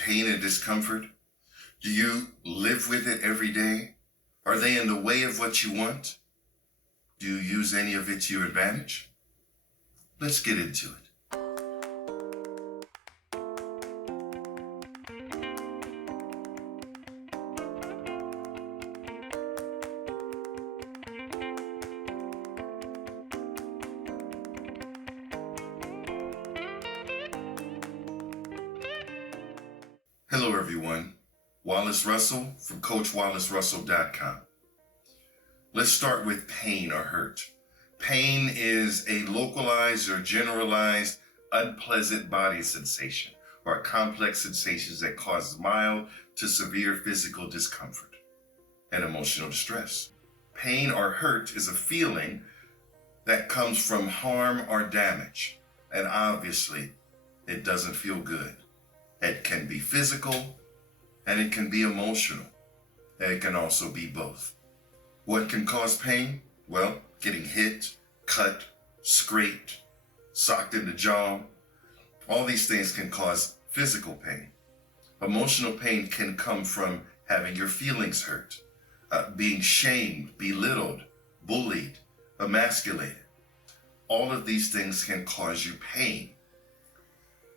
pain and discomfort? Do you live with it every day? Are they in the way of what you want? Do you use any of it to your advantage? Let's get into it. Hello everyone, Wallace Russell from CoachWallaceRussell.com. Let's start with pain or hurt. Pain is a localized or generalized unpleasant body sensation or complex sensations that cause mild to severe physical discomfort and emotional distress. Pain or hurt is a feeling that comes from harm or damage, and obviously it doesn't feel good. It can be physical and it can be emotional, and it can also be both. What can cause pain? Well, getting hit, cut, scraped, socked in the jaw. All these things can cause physical pain. Emotional pain can come from having your feelings hurt, being shamed, belittled, bullied, emasculated. All of these things can cause you pain.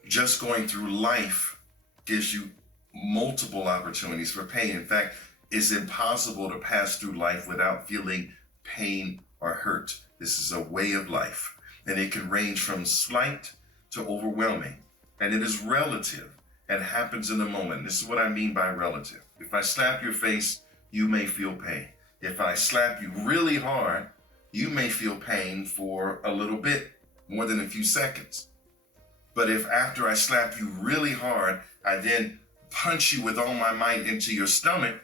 Just going through life gives you multiple opportunities for pain. In fact, it's impossible to pass through life without feeling pain or hurt. This is a way of life, and it can range from slight to overwhelming, and it is relative and happens in the moment. This is what I mean by relative. If I slap your face, you may feel pain. If I slap you really hard, you may feel pain for a little bit, more than a few seconds. But if after I slap you really hard, I then punch you with all my might into your stomach,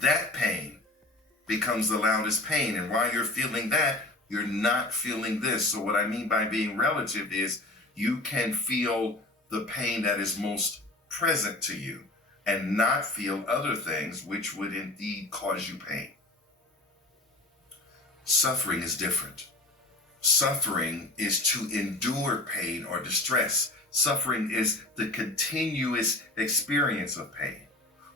that pain becomes the loudest pain. And while you're feeling that, you're not feeling this. So what I mean by being relative is you can feel the pain that is most present to you and not feel other things which would indeed cause you pain. Suffering is different. Suffering is to endure pain or distress. Suffering is the continuous experience of pain.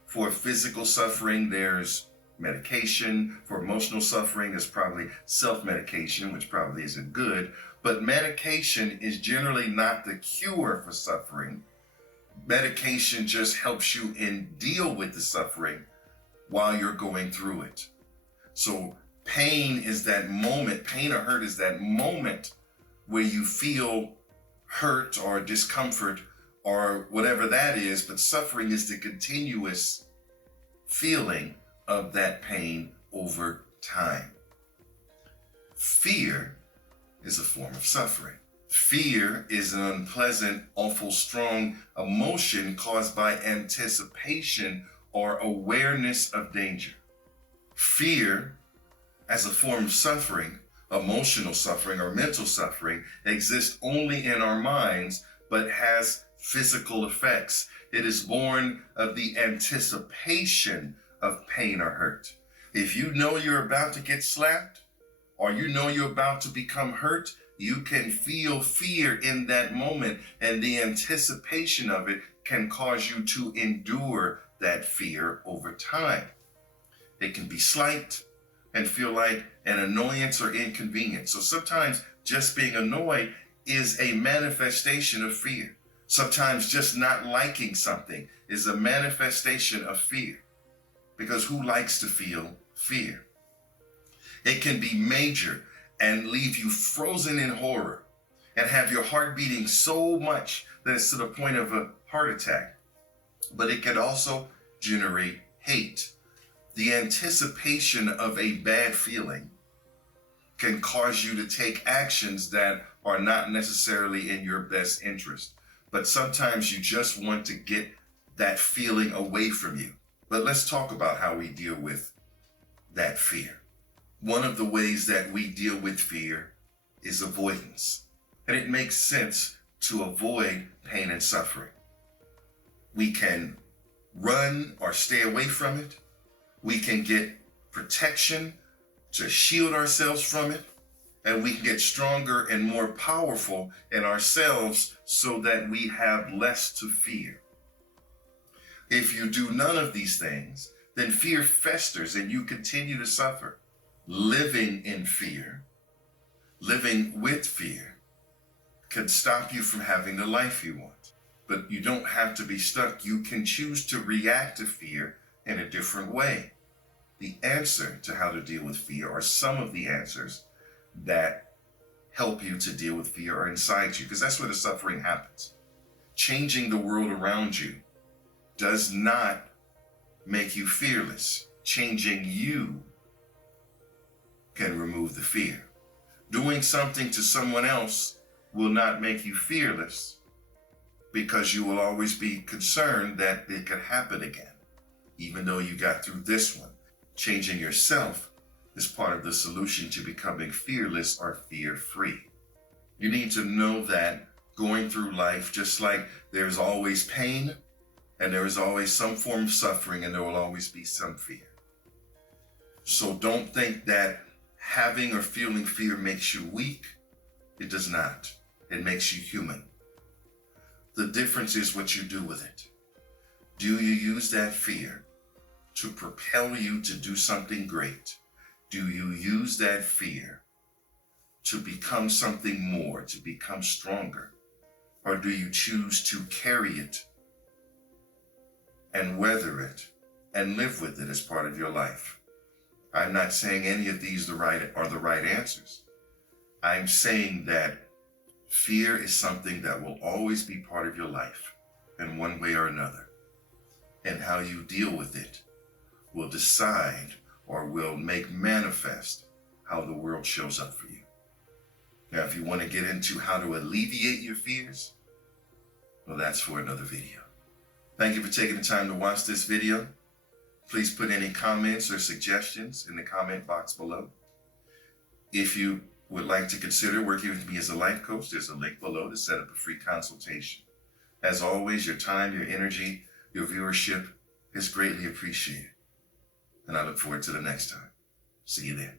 For physical suffering, there's medication. For emotional suffering, there's probably self-medication, which probably isn't good. But medication is generally not the cure for suffering. Medication just helps you deal with the suffering while you're going through it. So pain is that moment, pain or hurt is that moment where you feel hurt or discomfort or whatever that is, but suffering is the continuous feeling of that pain over time. Fear is a form of suffering. Fear is an unpleasant, awful, strong emotion caused by anticipation or awareness of danger. Fear as a form of suffering, emotional suffering or mental suffering, exists only in our minds, but has physical effects. It is born of the anticipation of pain or hurt. If you know you're about to get slapped, or you know you're about to become hurt, you can feel fear in that moment, and the anticipation of it can cause you to endure that fear over time. It can be slight and feel like an annoyance or inconvenience. So sometimes just being annoyed is a manifestation of fear. Sometimes just not liking something is a manifestation of fear, because who likes to feel fear? It can be major and leave you frozen in horror and have your heart beating so much that it's to the point of a heart attack. But it can also generate hate. The anticipation of a bad feeling can cause you to take actions that are not necessarily in your best interest. But sometimes you just want to get that feeling away from you. But let's talk about how we deal with that fear. One of the ways that we deal with fear is avoidance. And it makes sense to avoid pain and suffering. We can run or stay away from it. We can get protection to shield ourselves from it. And we can get stronger and more powerful in ourselves so that we have less to fear. If you do none of these things, then fear festers and you continue to suffer. Living in fear, living with fear, can stop you from having the life you want. But you don't have to be stuck. You can choose to react to fear in a different way. The answer to how to deal with fear, or some of the answers that help you to deal with fear, are inside you, because that's where the suffering happens. Changing the world around you does not make you fearless. Changing you can remove the fear. Doing something to someone else will not make you fearless, because you will always be concerned that it could happen again, even though you got through this one. Changing yourself is part of the solution to becoming fearless or fear-free. You need to know that going through life, just like there's always pain and there is always some form of suffering, and there will always be some fear. So don't think that having or feeling fear makes you weak. It does not. It makes you human. The difference is what you do with it. Do you use that fear to propel you to do something great? Do you use that fear to become something more, to become stronger? Or do you choose to carry it and weather it and live with it as part of your life? I'm not saying any of these are the right answers. I'm saying that fear is something that will always be part of your life in one way or another. And how you deal with it will decide or will make manifest how the world shows up for you. Now, if you want to get into how to alleviate your fears, well, that's for another video. Thank you for taking the time to watch this video. Please put any comments or suggestions in the comment box below. If you would like to consider working with me as a life coach, there's a link below to set up a free consultation. As always, your time, your energy, your viewership is greatly appreciated. And I look forward to the next time. See you then.